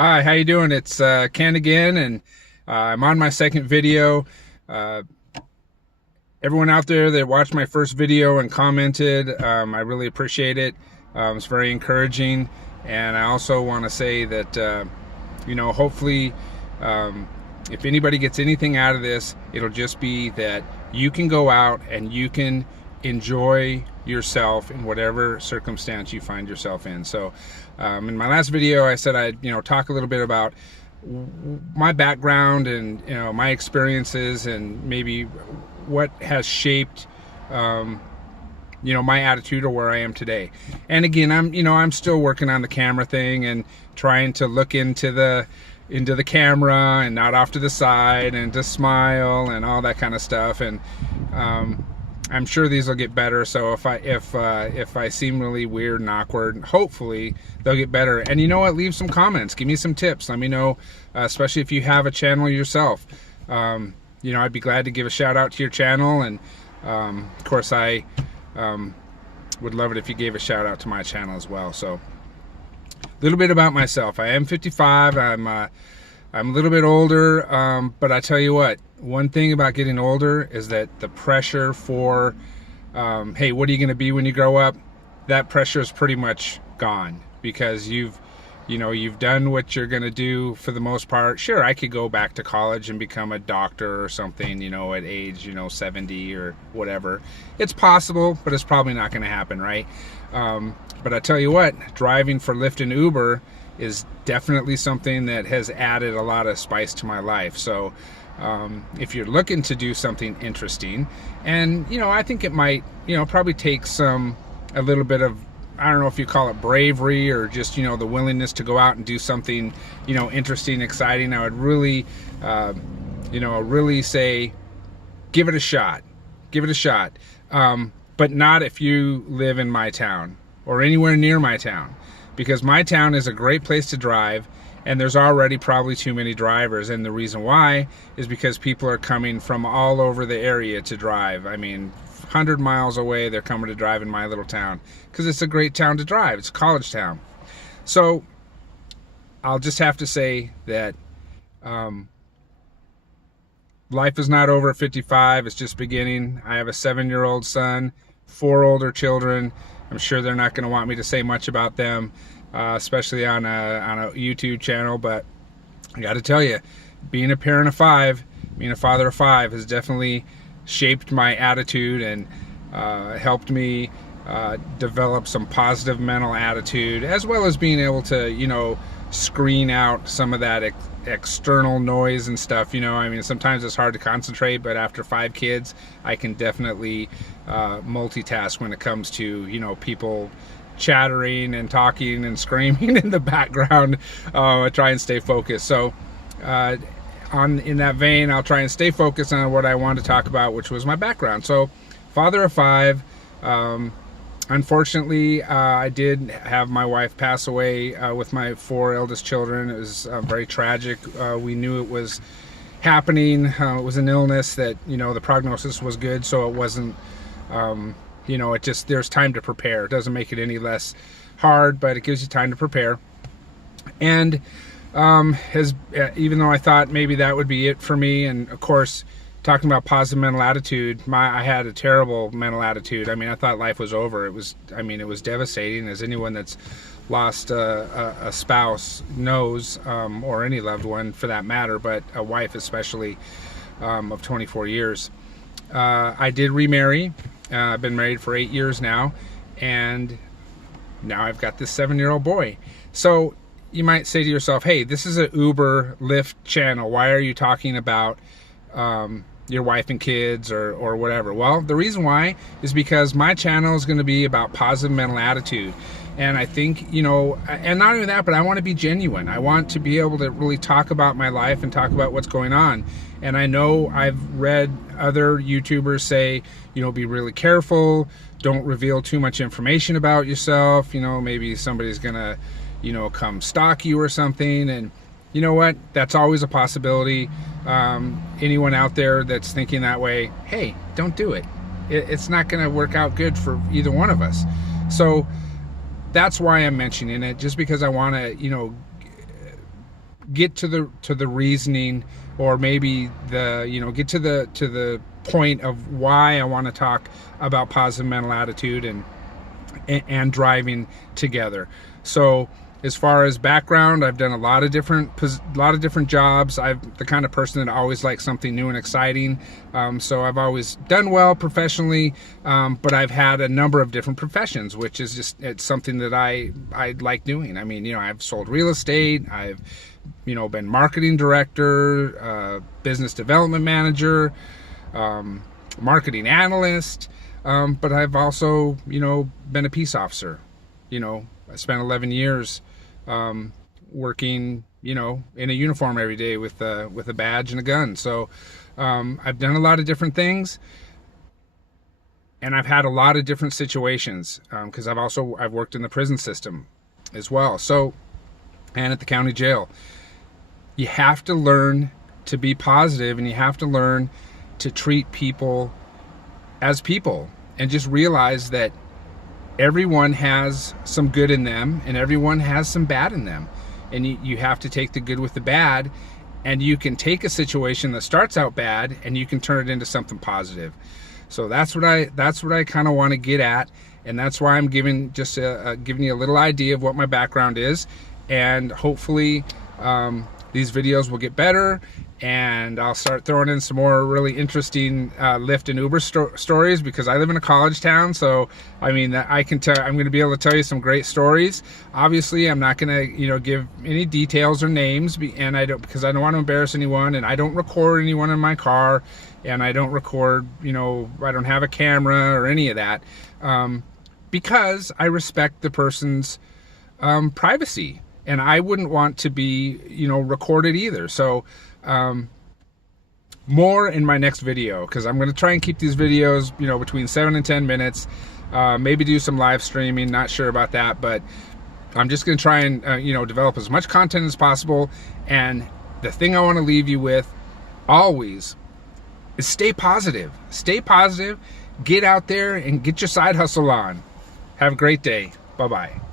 Hi, how you doing? It's Ken again, and I'm on my second video. Uh, Everyone out there that watched my first video and commented, I really appreciate it. It's very encouraging, and I also want to say that, hopefully, if anybody gets anything out of this, it'll just be that you can go out and you can enjoy yourself in whatever circumstance you find yourself in. So in my last video I said I'd talk a little bit about my background and my experiences and maybe what has shaped my attitude or where I am today. And again, I'm still working on the camera thing and trying to look into the camera and not off to the side and to smile and all that kind of stuff. And I'm sure these will get better. So if I seem really weird and awkward, hopefully they'll get better. And you know what? Leave some comments. Give me some tips. Let me know, especially if you have a channel yourself. I'd be glad to give a shout out to your channel. And of course, I would love it if you gave a shout out to my channel as well. So a little bit about myself. I am 55. I'm a little bit older, but I tell you what, one thing about getting older is that the pressure for, hey, what are you going to be when you grow up? That pressure is pretty much gone because you've done what you're going to do for the most part. Sure, I could go back to college and become a doctor or something, at age, 70 or whatever. It's possible, but it's probably not going to happen, right? But I tell you what, driving for Lyft and Uber is definitely something that has added a lot of spice to my life. So if you're looking to do something interesting, and I think it might probably take a little bit of, I don't know if you call it bravery or just the willingness to go out and do something interesting, exciting. I would really really say give it a shot. But not if you live in my town or anywhere near my town, because my town is a great place to drive and there's already probably too many drivers. And the reason why is because people are coming from all over the area to drive. I mean, 100 miles away, they're coming to drive in my little town because it's a great town to drive. It's a college town. So I'll just have to say that life is not over at 55. It's just beginning. I have a 7-year-old son, 4 older children. I'm sure they're not going to want me to say much about them, especially on a YouTube channel. But I got to tell you, being a parent of 5, being a father of 5 has definitely shaped my attitude and helped me develop some positive mental attitude, as well as being able to screen out some of that external noise and stuff. I mean, sometimes it's hard to concentrate, but after 5 kids I can definitely multitask when it comes to people chattering and talking and screaming in the background. I try and stay focused. So in that vein, I'll try and stay focused on what I wanted to talk about, which was my background. So father of 5. Unfortunately, I did have my wife pass away with my 4 eldest children. It was very tragic. We knew it was happening. It was an illness that, the prognosis was good, so it wasn't, there's time to prepare. It doesn't make it any less hard, but it gives you time to prepare. And even though I thought maybe that would be it for me, and of course, talking about positive mental attitude, I had a terrible mental attitude. I mean, I thought life was over. It was devastating, as anyone that's lost a spouse knows, or any loved one for that matter, but a wife especially, of 24 years. I did remarry. I've been married for 8 years now, and now I've got this 7-year-old boy. So you might say to yourself, hey, this is an Uberlyfter channel. Why are you talking about your wife and kids or whatever? Well, the reason why is because my channel is going to be about positive mental attitude. And I think, and not only that, but I want to be genuine. I want to be able to really talk about my life and talk about what's going on. And I know I've read other YouTubers say, be really careful. Don't reveal too much information about yourself. Maybe somebody's going to, come stalk you or something. And you know what? That's always a possibility. Anyone out there that's thinking that way, hey, don't do it. It's not going to work out good for either one of us. So that's why I'm mentioning it, just because I want to, get to the reasoning, or maybe get to the point of why I want to talk about positive mental attitude and driving together. So as far as background, I've done a lot of different jobs. I'm the kind of person that always likes something new and exciting. So I've always done well professionally, but I've had a number of different professions, which is it's something that I like doing. I mean, I've sold real estate. I've been marketing director, business development manager, marketing analyst, but I've also been a peace officer. I spent 11 years working in a uniform every day with a badge and a gun. So I've done a lot of different things, and I've had a lot of different situations, because I've worked in the prison system as well, so, and at the county jail. You have to learn to be positive, and you have to learn to treat people as people, and just realize that everyone has some good in them and everyone has some bad in them, and you have to take the good with the bad, and you can take a situation that starts out bad and you can turn it into something positive. So that's what I kind of want to get at, and that's why I'm giving you a little idea of what my background is, and hopefully these videos will get better, and I'll start throwing in some more really interesting Lyft and Uber stories, because I live in a college town. So I mean, I'm going to be able to tell you some great stories. Obviously, I'm not going to give any details or names, because I don't want to embarrass anyone, and I don't record anyone in my car, and I don't record, I don't have a camera or any of that, because I respect the person's privacy, and I wouldn't want to be recorded either. So more in my next video, because I'm going to try and keep these videos between 7 and 10 minutes, maybe do some live streaming, not sure about that, but I'm just going to try and develop as much content as possible. And the thing I want to leave you with always is stay positive. Get out there and get your side hustle on. Have a great day. Bye-bye.